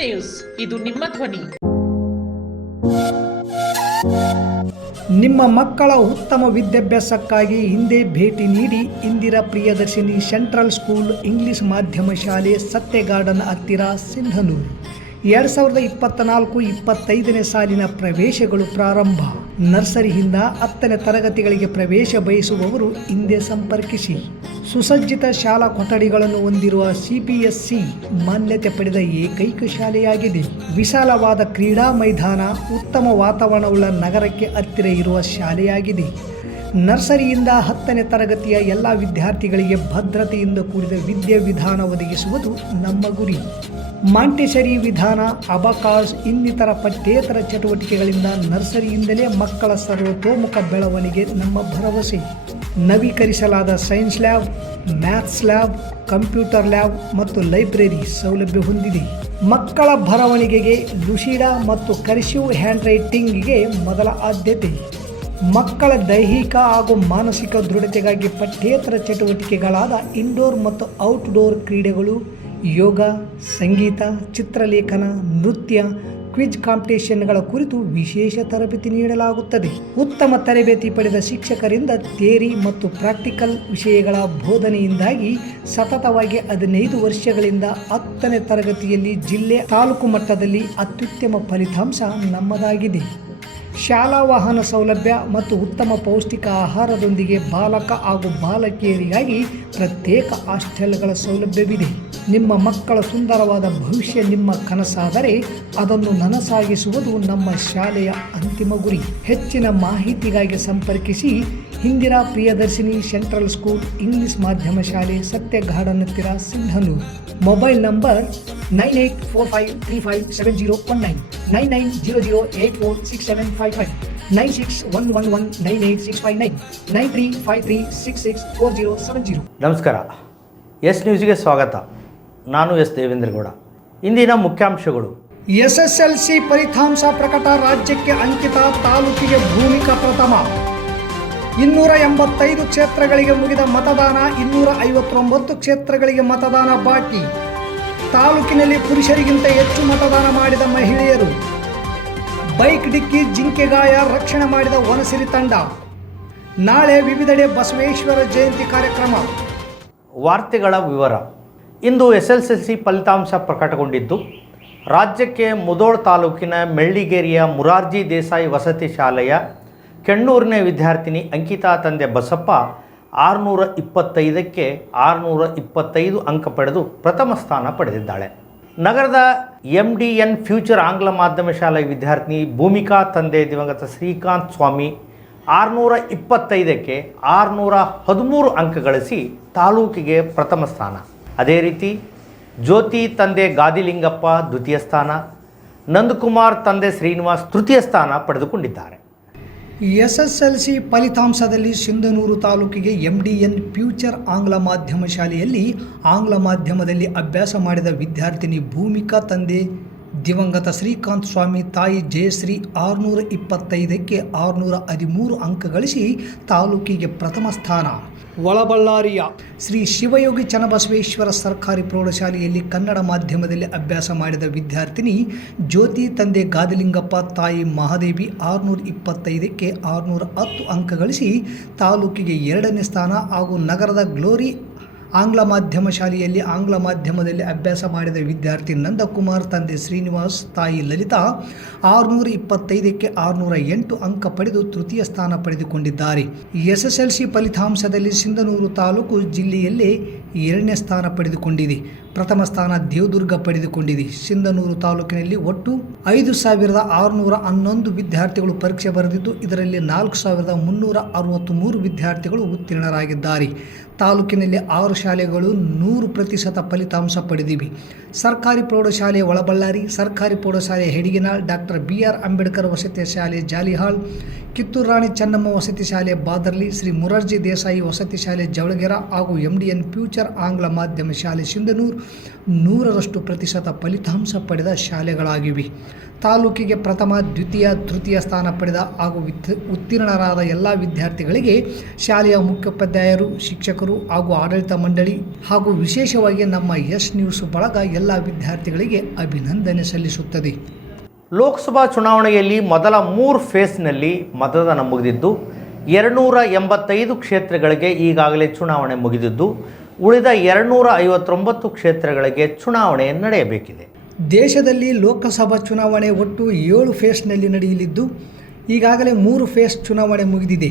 News, ಇದು ನಿಮ್ಮ ಧ್ವನಿ. ನಿಮ್ಮ ಮಕ್ಕಳ ಉತ್ತಮ ವಿದ್ಯಾಭ್ಯಾಸಕ್ಕಾಗಿ ಹಿಂದೆ ಭೇಟಿ ನೀಡಿ Indira Priyadarshini central school English ಮಾಧ್ಯಮ ಶಾಲೆ ಸತ್ಯ ಗಾರ್ಡನ್ ಹತ್ತಿರ ಸಿಂಧನೂರು. 2024-25ನೇ ಸಾಲಿನ ಪ್ರವೇಶಗಳು ಪ್ರಾರಂಭ. ನರ್ಸರಿಯಿಂದ 10ನೇ ತರಗತಿಗಳಿಗೆ ಪ್ರವೇಶ ಬಯಸುವವರು ಹಿಂದೆ ಸಂಪರ್ಕಿಸಿ. ಸುಸಜ್ಜಿತ ಶಾಲಾ ಕೊಠಡಿಗಳನ್ನು ಹೊಂದಿರುವ CPSC ಮಾನ್ಯತೆ ಪಡೆದ ಏಕೈಕ ಶಾಲೆಯಾಗಿದೆ. ವಿಶಾಲವಾದ ಕ್ರೀಡಾ ಮೈದಾನ, ಉತ್ತಮ ವಾತಾವರಣವುಳ್ಳ ನಗರಕ್ಕೆ ಹತ್ತಿರ ಇರುವ ಶಾಲೆಯಾಗಿದೆ. ನರ್ಸರಿಯಿಂದ 10ನೇ ತರಗತಿಯ ಎಲ್ಲ ವಿದ್ಯಾರ್ಥಿಗಳಿಗೆ ಭದ್ರತೆಯಿಂದ ಕೂಡಿದ ವಿದ್ಯಾವಿಧಾನ ಒದಗಿಸುವುದು ನಮ್ಮ ಗುರಿ. ಮಾಂಟೆಸರಿ ವಿಧಾನ, ಅಬಕಾಸ್ ಇನ್ನಿತರ ಪಠ್ಯೇತರ ಚಟುವಟಿಕೆಗಳಿಂದ ನರ್ಸರಿಯಿಂದಲೇ ಮಕ್ಕಳ ಸರ್ವತೋಮುಖ ಬೆಳವಣಿಗೆ ನಮ್ಮ ಭರವಸೆ. ನವೀಕರಿಸಲಾದ science lab, maths lab, computer lab ಮತ್ತು ಲೈಬ್ರರಿ ಸೌಲಭ್ಯ ಹೊಂದಿದೆ. ಮಕ್ಕಳ ಬರವಣಿಗೆಗೆ ಲುಸಿಡಾ ಮತ್ತು ಕರ್ಸಿವ್ ಹ್ಯಾಂಡ್ ರೈಟಿಂಗ್ಗೆ ಮೊದಲ ಆದ್ಯತೆ. ಮಕ್ಕಳ ದೈಹಿಕ ಹಾಗೂ ಮಾನಸಿಕ ದೃಢತೆಗಾಗಿ ಪಠ್ಯೇತರ ಚಟುವಟಿಕೆಗಳಾದ ಇಂಡೋರ್ ಮತ್ತು ಔಟ್ಡೋರ್ ಕ್ರೀಡೆಗಳು, ಯೋಗ, ಸಂಗೀತ, ಚಿತ್ರಲೇಖನ, ನೃತ್ಯ, ಕ್ವಿಜ್ ಕಾಂಪಿಟೇಷನ್ಗಳ ಕುರಿತು ವಿಶೇಷ ತರಬೇತಿ ನೀಡಲಾಗುತ್ತದೆ. ಉತ್ತಮ ತರಬೇತಿ ಪಡೆದ ಶಿಕ್ಷಕರಿಂದ ಥಿಯರಿ ಮತ್ತು ಪ್ರಾಕ್ಟಿಕಲ್ ವಿಷಯಗಳ ಬೋಧನೆಯಿಂದಾಗಿ ಸತತವಾಗಿ 15 ವರ್ಷಗಳಿಂದ 10ನೇ ತರಗತಿಯಲ್ಲಿ ಜಿಲ್ಲೆ, ತಾಲೂಕು ಮಟ್ಟದಲ್ಲಿ ಅತ್ಯುತ್ತಮ ಫಲಿತಾಂಶ ನಮ್ಮದಾಗಿದೆ. ಶಾಲಾ ವಾಹನ ಸೌಲಭ್ಯ ಮತ್ತು ಉತ್ತಮ ಪೌಷ್ಟಿಕ ಆಹಾರದೊಂದಿಗೆ ಬಾಲಕ ಹಾಗೂ ಬಾಲಕಿಯರಿಗಾಗಿ ಪ್ರತ್ಯೇಕ ಹಾಸ್ಟೆಲ್ಗಳ ಸೌಲಭ್ಯವಿದೆ. ನಿಮ್ಮ ಮಕ್ಕಳ ಸುಂದರವಾದ ಭವಿಷ್ಯ ನಿಮ್ಮ ಕನಸಾದರೆ ಅದನ್ನು ನನಸಾಗಿಸುವುದು ನಮ್ಮ ಶಾಲೆಯ ಅಂತಿಮ ಗುರಿ. ಹೆಚ್ಚಿನ ಮಾಹಿತಿಗಾಗಿ ಸಂಪರ್ಕಿಸಿ Indira Priyadarshini central school English ಮಾಧ್ಯಮ ಶಾಲೆ ಸತ್ಯ ಗಾರ್ಡನ್ ಹತ್ತಿರ ಸಿಂಧನೂರು. Mobile number 9845357019, 9900846755, 9611198659, 9353664070. ನಮಸ್ಕಾರ. ಎಸ್ ನ್ಯೂಸ್ಗೆ ಸ್ವಾಗತ. ನಾನು ಎಸ್ ದೇವೇಂದ್ರಗೌಡ. ಇಂದಿನ ಮುಖ್ಯಾಂಶಗಳು. SSLC ಫಲಿತಾಂಶ ಪ್ರಕಟ. ರಾಜ್ಯಕ್ಕೆ ಅಂಕಿತ, ತಾಲೂಕಿಗೆ ಭೂಮಿಕಾ ಪ್ರಥಮ. 285 ಕ್ಷೇತ್ರಗಳಿಗೆ ಮುಗಿದ ಮತದಾನ, 259 ಕ್ಷೇತ್ರಗಳಿಗೆ ಮತದಾನ ಬಾಕಿ. ತಾಲೂಕಿನಲ್ಲಿ ಪುರುಷರಿಗಿಂತ ಹೆಚ್ಚು ಮತದಾನ ಮಾಡಿದ ಮಹಿಳೆಯರು. ಬೈಕ್ ಡಿಕ್ಕಿ, ಜಿಂಕೆ ಗಾಯ, ರಕ್ಷಣೆ ಮಾಡಿದ ವನಸಿರಿ ತಂಡ. ನಾಳೆ ವಿವಿಧೆಡೆ ಬಸವೇಶ್ವರ ಜಯಂತಿ ಕಾರ್ಯಕ್ರಮ. ವಾರ್ತೆಗಳ ವಿವರ. ಇಂದು SSLC ಫಲಿತಾಂಶ ಪ್ರಕಟಗೊಂಡಿದ್ದು, ರಾಜ್ಯಕ್ಕೆ ಮುಧೋಳ ತಾಲೂಕಿನ ಮೆಳ್ಳಿಗೇರಿಯ ಮುರಾರ್ಜಿ ದೇಸಾಯಿ ವಸತಿ ಶಾಲೆಯ ಕೆಣ್ಣೂರಿನ ವಿದ್ಯಾರ್ಥಿನಿ ಅಂಕಿತಾ ತಂದೆ ಬಸಪ್ಪ 625ಕ್ಕೆ 625 ಅಂಕ ಪಡೆದು ಪ್ರಥಮ ಸ್ಥಾನ ಪಡೆದಿದ್ದಾಳೆ. ನಗರದ MDN ಫ್ಯೂಚರ್ ಆಂಗ್ಲ ಮಾಧ್ಯಮ ಶಾಲೆಯ ವಿದ್ಯಾರ್ಥಿನಿ ಭೂಮಿಕಾ ತಂದೆ ದಿವಂಗತ ಶ್ರೀಕಾಂತ್ ಸ್ವಾಮಿ 625ಕ್ಕೆ 613 ಅಂಕ ಗಳಿಸಿ ತಾಲೂಕಿಗೆ ಪ್ರಥಮ ಸ್ಥಾನ. ಅದೇ ರೀತಿ ಜ್ಯೋತಿ ತಂದೆ ಗಾದಿಲಿಂಗಪ್ಪ ದ್ವಿತೀಯ ಸ್ಥಾನ, ನಂದಕುಮಾರ್ ತಂದೆ ಶ್ರೀನಿವಾಸ್ ತೃತೀಯ ಸ್ಥಾನ ಪಡೆದುಕೊಂಡಿದ್ದಾರೆ. SSLC ಫಲಿತಾಂಶದಲ್ಲಿ ಸಿಂಧನೂರು ತಾಲೂಕಿಗೆ MDN ಫ್ಯೂಚರ್ ಆಂಗ್ಲ ಮಾಧ್ಯಮ ಶಾಲೆಯಲ್ಲಿ ಆಂಗ್ಲ ಮಾಧ್ಯಮದಲ್ಲಿ ಅಭ್ಯಾಸ ಮಾಡಿದ ವಿದ್ಯಾರ್ಥಿನಿ ಭೂಮಿಕಾ ತಂದೆ ದಿವಂಗತ ಶ್ರೀಕಾಂತ್ ಸ್ವಾಮಿ, ತಾಯಿ ಜಯಶ್ರೀ 625ಕ್ಕೆ 613 ಅಂಕ ಗಳಿಸಿ ತಾಲೂಕಿಗೆ ಪ್ರಥಮ ಸ್ಥಾನ. ಒಳಬಳ್ಳಾರಿಯ ಶ್ರೀ ಶಿವಯೋಗಿ ಚನ್ನಬಸವೇಶ್ವರ ಸರ್ಕಾರಿ ಪ್ರೌಢಶಾಲೆಯಲ್ಲಿ ಕನ್ನಡ ಮಾಧ್ಯಮದಲ್ಲಿ ಅಭ್ಯಾಸ ಮಾಡಿದ ವಿದ್ಯಾರ್ಥಿನಿ ಜ್ಯೋತಿ ತಂದೆ ಗಾದಿಲಿಂಗಪ್ಪ, ತಾಯಿ ಮಹಾದೇವಿ 625ಕ್ಕೆ 610 ಅಂಕ ಗಳಿಸಿ ತಾಲೂಕಿಗೆ 2ನೇ ಸ್ಥಾನ. ಹಾಗೂ ನಗರದ ಗ್ಲೋರಿ ಆಂಗ್ಲ ಮಾಧ್ಯಮ ಶಾಲೆಯಲ್ಲಿ ಆಂಗ್ಲ ಮಾಧ್ಯಮದಲ್ಲಿ ಅಭ್ಯಾಸ ಮಾಡಿದ ವಿದ್ಯಾರ್ಥಿ ನಂದಕುಮಾರ್ ತಂದೆ ಶ್ರೀನಿವಾಸ್, ತಾಯಿ ಲಲಿತಾ 625ಕ್ಕೆ 608 ಅಂಕ ಪಡೆದು ತೃತೀಯ ಸ್ಥಾನ ಪಡೆದುಕೊಂಡಿದ್ದಾರೆ. SSLC ಫಲಿತಾಂಶದಲ್ಲಿ ಸಿಂಧನೂರು ತಾಲೂಕು ಜಿಲ್ಲೆಯಲ್ಲೇ 2ನೇ ಸ್ಥಾನ ಪಡೆದುಕೊಂಡಿದೆ. ಪ್ರಥಮ ಸ್ಥಾನ ದೇವದುರ್ಗ ಪಡೆದುಕೊಂಡಿದೆ. ಸಿಂಧನೂರು ತಾಲೂಕಿನಲ್ಲಿ ಒಟ್ಟು 5611 ವಿದ್ಯಾರ್ಥಿಗಳು ಪರೀಕ್ಷೆ ಬರೆದಿದ್ದು, ಇದರಲ್ಲಿ 4363 ವಿದ್ಯಾರ್ಥಿಗಳು ಉತ್ತೀರ್ಣರಾಗಿದ್ದಾರೆ. ತಾಲೂಕಿನಲ್ಲಿ 6 ಶಾಲೆಗಳು 100% ಫಲಿತಾಂಶ ಪಡೆದಿವೆ. ಸರ್ಕಾರಿ ಪ್ರೌಢಶಾಲೆ ಒಳಬಳ್ಳಾರಿ, ಸರ್ಕಾರಿ ಪ್ರೌಢಶಾಲೆ ಹೆಡಿಗಿನಾಳ್, ಡಾಕ್ಟರ್ BR ಅಂಬೇಡ್ಕರ್ ವಸತಿ ಶಾಲೆ ಜಾಲಿಹಾಳ್, ಕಿತ್ತೂರು ರಾಣಿ ಚೆನ್ನಮ್ಮ ವಸತಿ ಶಾಲೆ ಬಾದರ್ಲಿ, ಶ್ರೀ ಮುರಾರ್ಜಿ ದೇಸಾಯಿ ವಸತಿ ಶಾಲೆ ಜವಳಗೆರೆ ಹಾಗೂ MDN ಫ್ಯೂಚರ್ ಆಂಗ್ಲ ಮಾಧ್ಯಮ ಶಾಲೆ ಸಿಂಧನೂರು 100% ಫಲಿತಾಂಶ ಪಡೆದ ಶಾಲೆಗಳಾಗಿವೆ. ತಾಲೂಕಿಗೆ ಪ್ರಥಮ, ದ್ವಿತೀಯ, ತೃತೀಯ ಸ್ಥಾನ ಪಡೆದ ಹಾಗೂ ಉತ್ತೀರ್ಣರಾದ ಎಲ್ಲ ವಿದ್ಯಾರ್ಥಿಗಳಿಗೆ ಶಾಲೆಯ ಮುಖ್ಯೋಪಾಧ್ಯಾಯರು, ಶಿಕ್ಷಕರು ಹಾಗೂ ಆಡಳಿತ ಮಂಡಳಿ ಹಾಗೂ ವಿಶೇಷವಾಗಿ ನಮ್ಮ ಎಸ್ ನ್ಯೂಸ್ ಬಳಗ ಎಲ್ಲ ವಿದ್ಯಾರ್ಥಿಗಳಿಗೆ ಅಭಿನಂದನೆ ಸಲ್ಲಿಸುತ್ತದೆ. ಲೋಕಸಭಾ ಚುನಾವಣೆಯಲ್ಲಿ ಮೊದಲ 3 ಫೇಸ್ನಲ್ಲಿ ಮತದಾನ ಮುಗಿದಿದ್ದು 285 ಕ್ಷೇತ್ರಗಳಿಗೆ ಈಗಾಗಲೇ ಚುನಾವಣೆ ಮುಗಿದಿದ್ದು ಉಳಿದ 259 ಕ್ಷೇತ್ರಗಳಿಗೆ ಚುನಾವಣೆ ನಡೆಯಬೇಕಿದೆ. ದೇಶದಲ್ಲಿ ಲೋಕಸಭಾ ಚುನಾವಣೆ ಒಟ್ಟು 7 ಫೇಸ್ನಲ್ಲಿ ನಡೆಯಲಿದ್ದು ಈಗಾಗಲೇ 3 ಫೇಸ್ ಚುನಾವಣೆ ಮುಗಿದಿದೆ.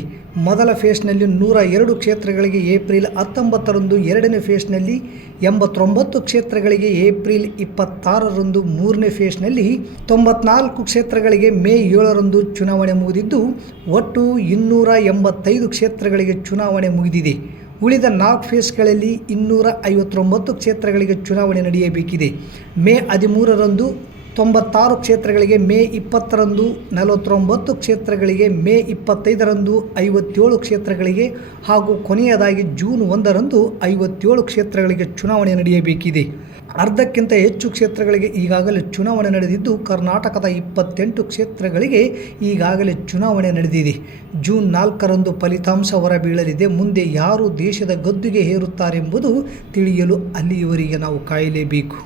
ಮೊದಲ ಫೇಸ್ನಲ್ಲಿ 102 ಕ್ಷೇತ್ರಗಳಿಗೆ ಏಪ್ರಿಲ್ 19ರಂದು, ಎರಡನೇ ಫೇಸ್ನಲ್ಲಿ 89 ಕ್ಷೇತ್ರಗಳಿಗೆ ಏಪ್ರಿಲ್ 26ರಂದು, ಮೂರನೇ ಫೇಸ್ನಲ್ಲಿ 94 ಕ್ಷೇತ್ರಗಳಿಗೆ ಮೇ 7ರಂದು ಚುನಾವಣೆ ಮುಗಿದಿದ್ದು ಒಟ್ಟು 285 ಕ್ಷೇತ್ರಗಳಿಗೆ ಚುನಾವಣೆ ಮುಗಿದಿದೆ. ಉಳಿದ 4 ಫೇಸ್ಗಳಲ್ಲಿ 259 ಕ್ಷೇತ್ರಗಳಿಗೆ ಚುನಾವಣೆ ನಡೆಯಬೇಕಿದೆ. ಮೇ 13ರಂದು 96 ಕ್ಷೇತ್ರಗಳಿಗೆ, ಮೇ 20ರಂದು 49 ಕ್ಷೇತ್ರಗಳಿಗೆ, ಮೇ 25ರಂದು 57 ಕ್ಷೇತ್ರಗಳಿಗೆ ಹಾಗೂ ಕೊನೆಯದಾಗಿ ಜೂನ್ 1ರಂದು 57 ಕ್ಷೇತ್ರಗಳಿಗೆ ಚುನಾವಣೆ ನಡೆಯಬೇಕಿದೆ. ಅರ್ಧಕ್ಕಿಂತ ಹೆಚ್ಚು ಕ್ಷೇತ್ರಗಳಿಗೆ ಈಗಾಗಲೇ ಚುನಾವಣೆ ನಡೆದಿದ್ದು ಕರ್ನಾಟಕದ 28 ಕ್ಷೇತ್ರಗಳಿಗೆ ಈಗಾಗಲೇ ಚುನಾವಣೆ ನಡೆದಿದೆ. ಜೂನ್ 4ರಂದು ಫಲಿತಾಂಶ ಹೊರಬೀಳಲಿದೆ. ಮುಂದೆ ಯಾರು ದೇಶದ ಗದ್ದುಗೆ ಏರುತ್ತಾರೆಂಬುದು ತಿಳಿಯಲು ಅಲ್ಲಿಯವರೆಗೆ ನಾವು ಕಾಯಲೇಬೇಕು.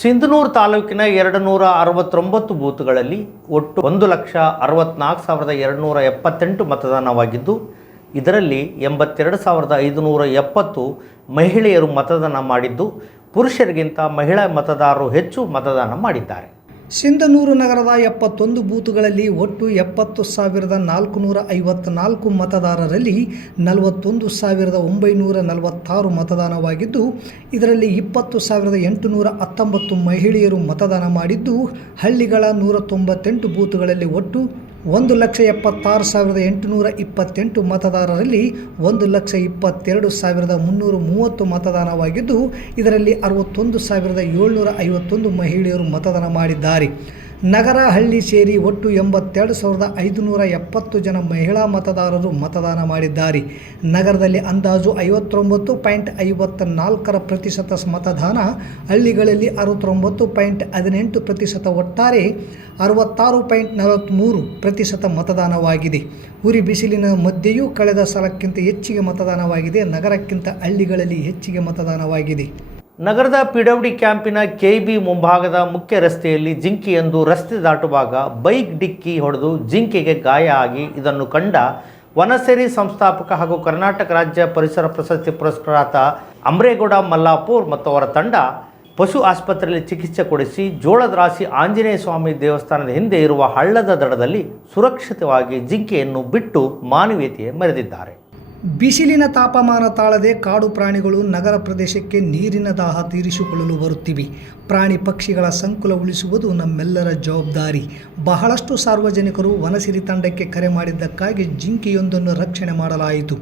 ಸಿಂಧನೂರು ತಾಲೂಕಿನ 269 ಬೂತ್ಗಳಲ್ಲಿ ಒಟ್ಟು 1,64,278 ಮತದಾನವಾಗಿದ್ದು ಇದರಲ್ಲಿ 82,570 ಮಹಿಳೆಯರು ಮತದಾನ ಮಾಡಿದ್ದು ಪುರುಷರಿಗಿಂತ ಮಹಿಳಾ ಮತದಾರರು ಹೆಚ್ಚು ಮತದಾನ ಮಾಡಿದ್ದಾರೆ. ಸಿಂಧನೂರು ನಗರದ 71 ಬೂತ್ಗಳಲ್ಲಿ ಒಟ್ಟು 70,454 ಮತದಾರರಲ್ಲಿ 41,946 ಮತದಾನವಾಗಿದ್ದು ಇದರಲ್ಲಿ 20,819 ಮಹಿಳೆಯರು ಮತದಾನ ಮಾಡಿದ್ದು ಹಳ್ಳಿಗಳ 198 ಬೂತ್ಗಳಲ್ಲಿ ಒಟ್ಟು 1,76,828 ಮತದಾರರಲ್ಲಿ 1,22,330 ಮತದಾನವಾಗಿದ್ದು ಇದರಲ್ಲಿ 61,751 ಮಹಿಳೆಯರು ಮತದಾನ ಮಾಡಿದ್ದಾರೆ. ನಗರ ಹಳ್ಳಿ ಸೇರಿ ಒಟ್ಟು 82,570 ಜನ ಮಹಿಳಾ ಮತದಾರರು ಮತದಾನ ಮಾಡಿದ್ದಾರೆ. ನಗರದಲ್ಲಿ ಅಂದಾಜು 59.54% ಮತದಾನ, ಹಳ್ಳಿಗಳಲ್ಲಿ 69.18%, ಒಟ್ಟಾರೆ 66.43% ಮತದಾನವಾಗಿದೆ. ಉರಿ ಬಿಸಿಲಿನ ಮಧ್ಯೆಯೂ ಕಳೆದ ಸಲಕ್ಕಿಂತ ಹೆಚ್ಚಿಗೆ ಮತದಾನವಾಗಿದೆ. ನಗರಕ್ಕಿಂತ ಹಳ್ಳಿಗಳಲ್ಲಿ ಹೆಚ್ಚಿಗೆ ಮತದಾನವಾಗಿದೆ. ನಗರದ ಪಿಡಬ್ಲ್ಯೂಡಿ ಕ್ಯಾಂಪಿನ ಕೆಬಿ ಮುಂಭಾಗದ ಮುಖ್ಯ ರಸ್ತೆಯಲ್ಲಿ ಜಿಂಕೆಯೊಂದು ರಸ್ತೆ ದಾಟುವಾಗ ಬೈಕ್ ಡಿಕ್ಕಿ ಹೊಡೆದು ಜಿಂಕೆಗೆ ಗಾಯ ಆಗಿ ಇದನ್ನು ಕಂಡ ವನಸೇರಿ ಸಂಸ್ಥಾಪಕ ಹಾಗೂ ಕರ್ನಾಟಕ ರಾಜ್ಯ ಪರಿಸರ ಪ್ರಶಸ್ತಿ ಪುರಸ್ಕೃತ ಅಮ್ರೇಗೌಡ ಮಲ್ಲಾಪುರ್ ಮತ್ತು ಅವರ ತಂಡ ಪಶು ಆಸ್ಪತ್ರೆಯಲ್ಲಿ ಚಿಕಿತ್ಸೆ ಕೊಡಿಸಿ ಜೋಳದರಾಶಿ ಆಂಜನೇಯ ಸ್ವಾಮಿ ದೇವಸ್ಥಾನದ ಹಿಂದೆ ಇರುವ ಹಳ್ಳದ ದಡದಲ್ಲಿ ಸುರಕ್ಷಿತವಾಗಿ ಜಿಂಕೆಯನ್ನು ಬಿಟ್ಟು ಮಾನವೀಯತೆ ಮೆರೆದಿದ್ದಾರೆ. ಬಿಸಿಲಿನ ತಾಪಮಾನ ತಾಳದೆ ಕಾಡು ಪ್ರಾಣಿಗಳು ನಗರ ಪ್ರದೇಶಕ್ಕೆ ನೀರಿನ ದಾಹ ತೀರಿಸಿಕೊಳ್ಳಲು ಬರುತ್ತಿವೆ. ಪ್ರಾಣಿ ಪಕ್ಷಿಗಳ ಸಂಕುಲ ಉಳಿಸುವುದು ನಮ್ಮೆಲ್ಲರ ಜವಾಬ್ದಾರಿ. ಬಹಳಷ್ಟು ಸಾರ್ವಜನಿಕರು ವನಸಿರಿ ತಂಡಕ್ಕೆ ಕರೆ ಮಾಡಿದ್ದಕ್ಕಾಗಿ ಜಿಂಕೆಯೊಂದನ್ನು ರಕ್ಷಣೆ ಮಾಡಲಾಯಿತು.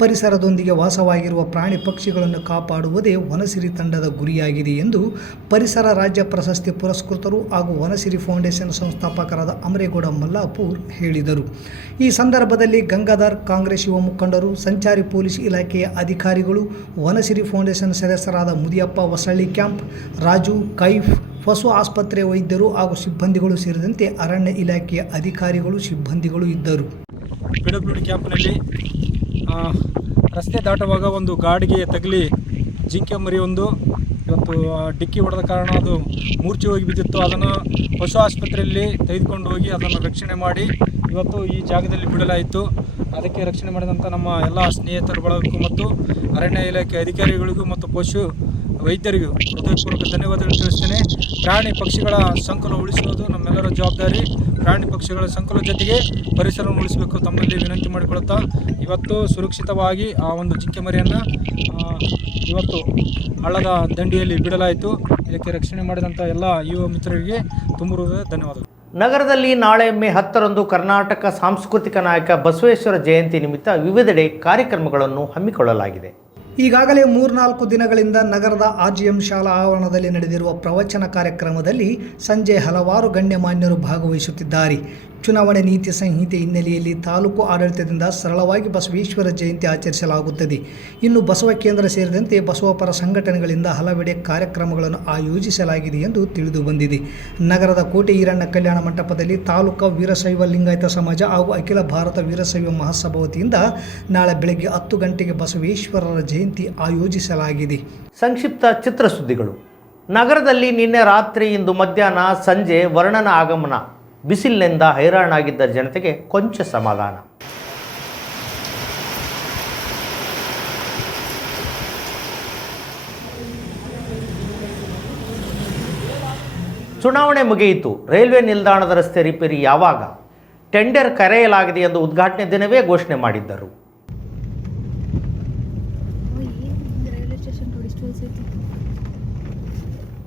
ಪರಿಸರದೊಂದಿಗೆ ವಾಸವಾಗಿರುವ ಪ್ರಾಣಿ ಪಕ್ಷಿಗಳನ್ನು ಕಾಪಾಡುವುದೇ ವನಸಿರಿ ತಂಡದ ಗುರಿಯಾಗಿದೆ ಎಂದು ಪರಿಸರ ರಾಜ್ಯ ಪ್ರಶಸ್ತಿ ಪುರಸ್ಕೃತರು ಹಾಗೂ ವನಸಿರಿ ಫೌಂಡೇಶನ್ ಸಂಸ್ಥಾಪಕರಾದ ಅಮ್ರೇಗೌಡ ಮಲ್ಲಾಪುರ್ ಹೇಳಿದರು. ಈ ಸಂದರ್ಭದಲ್ಲಿ ಗಂಗಾಧರ್, ಕಾಂಗ್ರೆಸ್ ಯುವ ಮುಖಂಡರು, ಸಂಚಾರಿ ಪೊಲೀಸ್ ಇಲಾಖೆಯ ಅಧಿಕಾರಿಗಳು, ವನಸಿರಿ ಫೌಂಡೇಶನ್ ಸದಸ್ಯರಾದ ಮುದಿಯಪ್ಪ, ಹೊಸಳ್ಳಿ ಕ್ಯಾಂಪ್, ರಾಜು, ಕೈಫ್, ಪಶು ಆಸ್ಪತ್ರೆ ವೈದ್ಯರು ಹಾಗೂ ಸಿಬ್ಬಂದಿಗಳು ಸೇರಿದಂತೆ ಅರಣ್ಯ ಇಲಾಖೆಯ ಅಧಿಕಾರಿಗಳು, ಸಿಬ್ಬಂದಿಗಳು ಇದ್ದರು. ಪಿಡಬ್ಲ್ಯೂಡಿ ಕ್ಯಾಂಪ್ನಲ್ಲಿ ರಸ್ತೆ ದಾಟುವಾಗ ಒಂದು ಗಾಡಿಗೆ ತಗಲಿ ಜಿಂಕೆ ಮರಿಯೊಂದು ಇವತ್ತು ಡಿಕ್ಕಿ ಹೊಡೆದ ಕಾರಣ ಅದು ಮೂರ್ಛೆ ಹೋಗಿ ಬಿದ್ದಿತ್ತು. ಅದನ್ನು ಪಶು ಆಸ್ಪತ್ರೆಯಲ್ಲಿ ತೆಗೆದುಕೊಂಡು ಹೋಗಿ ಅದನ್ನು ರಕ್ಷಣೆ ಮಾಡಿ ಇವತ್ತು ಈ ಜಾಗದಲ್ಲಿ ಬಿಡಲಾಯಿತು. ಅದಕ್ಕೆ ರಕ್ಷಣೆ ಮಾಡಿದಂಥ ನಮ್ಮ ಎಲ್ಲ ಸ್ನೇಹಿತರ ಬಳಗಕ್ಕೂ ಮತ್ತು ಅರಣ್ಯ ಇಲಾಖೆ ಅಧಿಕಾರಿಗಳಿಗೂ ಮತ್ತು ಪಶು ವೈದ್ಯರಿಗೂ ಹೃದಯಪೂರ್ವಕ ಧನ್ಯವಾದಗಳು ತಿಳಿಸ್ತೇನೆ. ಪ್ರಾಣಿ ಪಕ್ಷಿಗಳ ಸಂಕುಲ ಉಳಿಸುವುದು ನಮ್ಮೆಲ್ಲರ ಜವಾಬ್ದಾರಿ. ಪ್ರಾಣಿ ಪಕ್ಷಿಗಳ ಸಂಕುಲ ಜೊತೆಗೆ ಪರಿಸರವನ್ನು ಉಳಿಸಬೇಕು ತಮ್ಮಲ್ಲಿ ವಿನಂತಿ ಮಾಡಿಕೊಳ್ಳುತ್ತಾ ಇವತ್ತು ಸುರಕ್ಷಿತವಾಗಿ ಆ ಒಂದು ಜಿಂಕೆ ಮರಿಯನ್ನು ಇವತ್ತು ಹಳ್ಳದ ದಂಡಿಯಲ್ಲಿ ಬಿಡಲಾಯಿತು. ಇದಕ್ಕೆ ರಕ್ಷಣೆ ಮಾಡಿದಂಥ ಎಲ್ಲ ಯುವ ಮಿತ್ರರಿಗೆ ತುಂಬ ಧನ್ಯವಾದಗಳು. ನಗರದಲ್ಲಿ ನಾಳೆ ಮೇ 10ರಂದು ಕರ್ನಾಟಕ ಸಾಂಸ್ಕೃತಿಕ ನಾಯಕ ಬಸವೇಶ್ವರ ಜಯಂತಿ ನಿಮಿತ್ತ ವಿವಿಧೆಡೆ ಕಾರ್ಯಕ್ರಮಗಳನ್ನು ಹಮ್ಮಿಕೊಳ್ಳಲಾಗಿದೆ. ಈಗಾಗಲೇ 3-4 ದಿನಗಳಿಂದ ನಗರದ RGM ಶಾಲಾ ಆವರಣದಲ್ಲಿ ನಡೆದಿರುವ ಪ್ರವಚನ ಕಾರ್ಯಕ್ರಮದಲ್ಲಿ ಸಂಜೆ ಹಲವಾರು ಗಣ್ಯಮಾನ್ಯರು ಭಾಗವಹಿಸುತ್ತಿದ್ದಾರೆ. ಚುನಾವಣೆ ನೀತಿ ಸಂಹಿತೆ ಹಿನ್ನೆಲೆಯಲ್ಲಿ ತಾಲೂಕು ಆಡಳಿತದಿಂದ ಸರಳವಾಗಿ ಬಸವೇಶ್ವರ ಜಯಂತಿ ಆಚರಿಸಲಾಗುತ್ತದೆ. ಇನ್ನು ಬಸವ ಕೇಂದ್ರ ಸೇರಿದಂತೆ ಬಸವಪರ ಸಂಘಟನೆಗಳಿಂದ ಹಲವೆಡೆ ಕಾರ್ಯಕ್ರಮಗಳನ್ನು ಆಯೋಜಿಸಲಾಗಿದೆ ಎಂದು ತಿಳಿದು ಬಂದಿದೆ. ನಗರದ ಕೋಟೆ ಈರಣ್ಣ ಕಲ್ಯಾಣ ಮಂಟಪದಲ್ಲಿ ತಾಲೂಕು ವೀರಶೈವ ಲಿಂಗಾಯತ ಸಮಾಜ ಹಾಗೂ ಅಖಿಲ ಭಾರತ ವೀರಶೈವ ಮಹಾಸಭಾ ವತಿಯಿಂದ ನಾಳೆ ಬೆಳಗ್ಗೆ 10 ಗಂಟೆಗೆ ಬಸವೇಶ್ವರರ ಜಯಂತಿ ಆಯೋಜಿಸಲಾಗಿದೆ. ಸಂಕ್ಷಿಪ್ತ ಚಿತ್ರಸುದ್ದಿಗಳು. ನಗರದಲ್ಲಿ ನಿನ್ನೆ ರಾತ್ರಿ ಇಂದು ಮಧ್ಯಾಹ್ನ ಸಂಜೆ ವರ್ಣನ ಆಗಮನ, ಬಿಸಿಲಿನಿಂದ ಹೈರಾಣಾಗಿದ್ದ ಜನತೆಗೆ ಕೊಂಚ ಸಮಾಧಾನ. ಚುನಾವಣೆ ಮುಗಿಯಿತು. ರೈಲ್ವೆ ನಿಲ್ದಾಣದ ರಸ್ತೆ ರಿಪೇರಿ ಯಾವಾಗ? ಟೆಂಡರ್ ಕರೆಯಲಾಗಿದೆ ಎಂದು ಉದ್ಘಾಟನೆ ದಿನವೇ ಘೋಷಣೆ ಮಾಡಿದ್ದರು.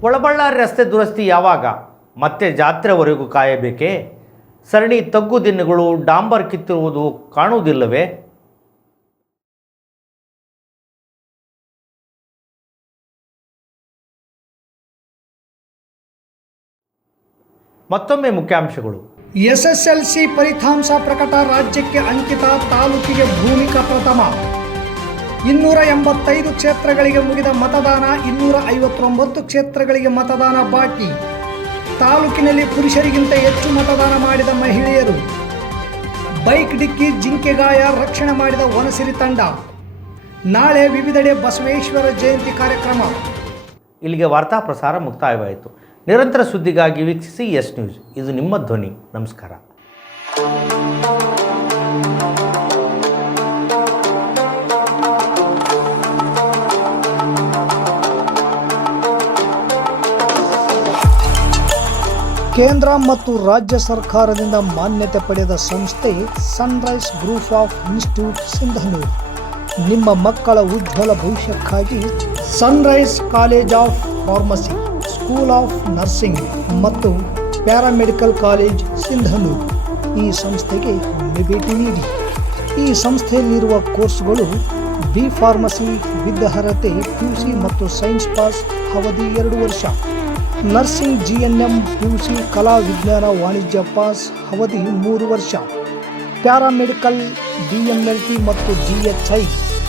ಒಳಬಳ್ಳಾರಿ ರಸ್ತೆ ದುರಸ್ತಿ ಯಾವಾಗ? ಮತ್ತೆ ಜಾತ್ರೆವರೆಗೂ ಕಾಯಬೇಕೇ? ಸರಣಿ ತಗ್ಗು ದಿನಗಳು ಡಾಂಬರ್ ಕಿತ್ತಿರುವುದು ಕಾಣುವುದಿಲ್ಲವೇ? ಮತ್ತೊಮ್ಮೆ ಮುಖ್ಯಾಂಶಗಳು. SSLC ಫಲಿತಾಂಶ ಪ್ರಕಟ. ರಾಜ್ಯಕ್ಕೆ ಅಂಕಿತ, ತಾಲೂಕಿಗೆ ಭೂಮಿಕಾ ಪ್ರಥಮ. 285 ಕ್ಷೇತ್ರಗಳಿಗೆ ಮುಗಿದ ಮತದಾನ, 259 ಕ್ಷೇತ್ರಗಳಿಗೆ ಮತದಾನ ಬಾಕಿ. ತಾಲೂಕಿನಲ್ಲಿ ಪುರುಷರಿಗಿಂತ ಹೆಚ್ಚು ಮತದಾನ ಮಾಡಿದ ಮಹಿಳೆಯರು. ಬೈಕ್ ಡಿಕ್ಕಿ ಜಿಂಕೆ ಗಾಯ, ರಕ್ಷಣೆ ಮಾಡಿದ ವನಸಿರಿ ತಂಡ. ನಾಳೆ ವಿವಿಧೆಡೆ ಬಸವೇಶ್ವರ ಜಯಂತಿ ಕಾರ್ಯಕ್ರಮ. ಇಲ್ಲಿಗೆ ವಾರ್ತಾ ಪ್ರಸಾರ ಮುಕ್ತಾಯವಾಯಿತು. ನಿರಂತರ ಸುದ್ದಿಗಾಗಿ ವೀಕ್ಷಿಸಿ ಎಸ್ ನ್ಯೂಸ್. ಇದು ನಿಮ್ಮ ಧ್ವನಿ. ನಮಸ್ಕಾರ. ಕೇಂದ್ರ ಮತ್ತು ರಾಜ್ಯ ಸರ್ಕಾರದಿಂದ ಮಾನ್ಯತೆ ಪಡೆದ ಸಂಸ್ಥೆ sunrise group of institute Sindhanur. ನಿಮ್ಮ ಮಕ್ಕಳ ಉಜ್ವಲ ಭವಿಷ್ಯಕ್ಕಾಗಿ Sunrise college of pharmacy, school of nursing ಮತ್ತು ಪ್ಯಾರಾಮೆಡಿಕಲ್ ಕಾಲೇಜ್ ಸಿಂಧನೂರು ಈ ಸಂಸ್ಥೆಗೆ ಒಮ್ಮೆ ಭೇಟಿ ನೀಡಿ. ಈ ಸಂಸ್ಥೆಯಲ್ಲಿರುವ ಕೋರ್ಸ್ಗಳು ಬಿ ಫಾರ್ಮಸಿ ವಿದ್ ಅರ್ಹತೆ PUC ಮತ್ತು ಸೈನ್ಸ್ ಪಾಸ್, ಅವಧಿ 2 ವರ್ಷ. ನರ್ಸಿಂಗ್ GNM PUC ಕಲಾ ವಿಜ್ಞಾನ ವಾಣಿಜ್ಯ ಪಾಸ್, ಅವಧಿ 3 ವರ್ಷ. ಪ್ಯಾರಾಮೆಡಿಕಲ್ DMLT ಮತ್ತು DHI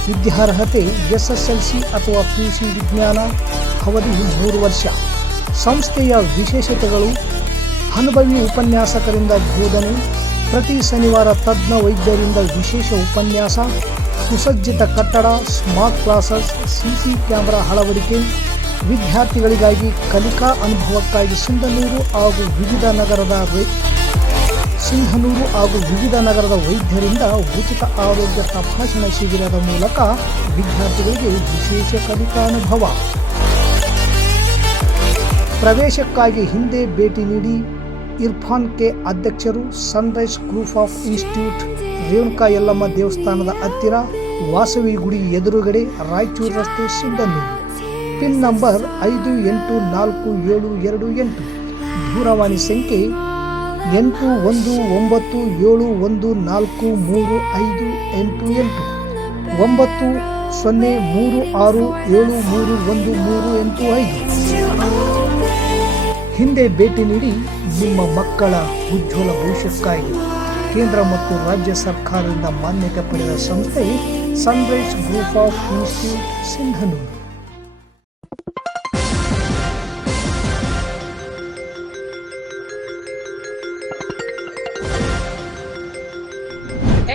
ವಿದ್ಯಾರ್ಹತೆ SSLC ಅಥವಾ PUC ವಿಜ್ಞಾನ, ಅವಧಿ 3 ವರ್ಷ. ಸಂಸ್ಥೆಯ ವಿಶೇಷತೆಗಳು: ಅನುಭವಿ ಉಪನ್ಯಾಸಕರಿಂದ ಬೋಧನೆ, ಪ್ರತಿ ಶನಿವಾರ ತಜ್ಞ ವೈದ್ಯರಿಂದ ವಿಶೇಷ ಉಪನ್ಯಾಸ, ಸುಸಜ್ಜಿತ ಕಟ್ಟಡ, ಸ್ಮಾರ್ಟ್ ಕ್ಲಾಸಸ್, CC ಕ್ಯಾಮೆರಾ ಅಳವಡಿಕೆ. ವಿದ್ಯಾರ್ಥಿಗಳಿಗಾಗಿ ಕಲಿಕಾ ಅನುಭವಕ್ಕಾಗಿ ಸಿಂಧನೂರು ಹಾಗೂ ವಿವಿಧ ನಗರದ ವೈದ್ಯರಿಂದ ಉಚಿತ ಆರೋಗ್ಯ ತಪಾಸಣಾ ಶಿಬಿರದ ಮೂಲಕ ವಿದ್ಯಾರ್ಥಿಗಳಿಗೆ ವಿಶೇಷ ಕಲಿಕಾ ಅನುಭವ. ಪ್ರವೇಶಕ್ಕಾಗಿ ಹಿಂದೆ ಭೇಟಿ ನೀಡಿ. ಇರ್ಫಾನ್ ಕೆ ಅಧ್ಯಕ್ಷರು, Sunrise group of institute, Renuka Yellamma ದೇವಸ್ಥಾನದ ಹತ್ತಿರ, ವಾಸವಿ ಗುಡಿ ಎದುರುಗಡೆ, ರಾಯಚೂರು ರಸ್ತೆ, ಸಿಂಧನೂರು. Pin number 514728. ದೂರವಾಣಿ ಸಂಖ್ಯೆ 8197143588 9036731385. ಹಿಂದೆ ಭೇಟಿ ನೀಡಿ. ನಿಮ್ಮ ಮಕ್ಕಳ ಉಜ್ವಲ ಭವಿಷ್ಯಕ್ಕಾಗಿ ಕೇಂದ್ರ ಮತ್ತು ರಾಜ್ಯ ಸರ್ಕಾರದಿಂದ ಮಾನ್ಯತೆ ಪಡೆದ ಸಂಸ್ಥೆ sunrise group of institute Sindhanur.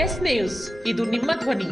S news. ಇದು ನಿಮ್ಮ ಧ್ವನಿ.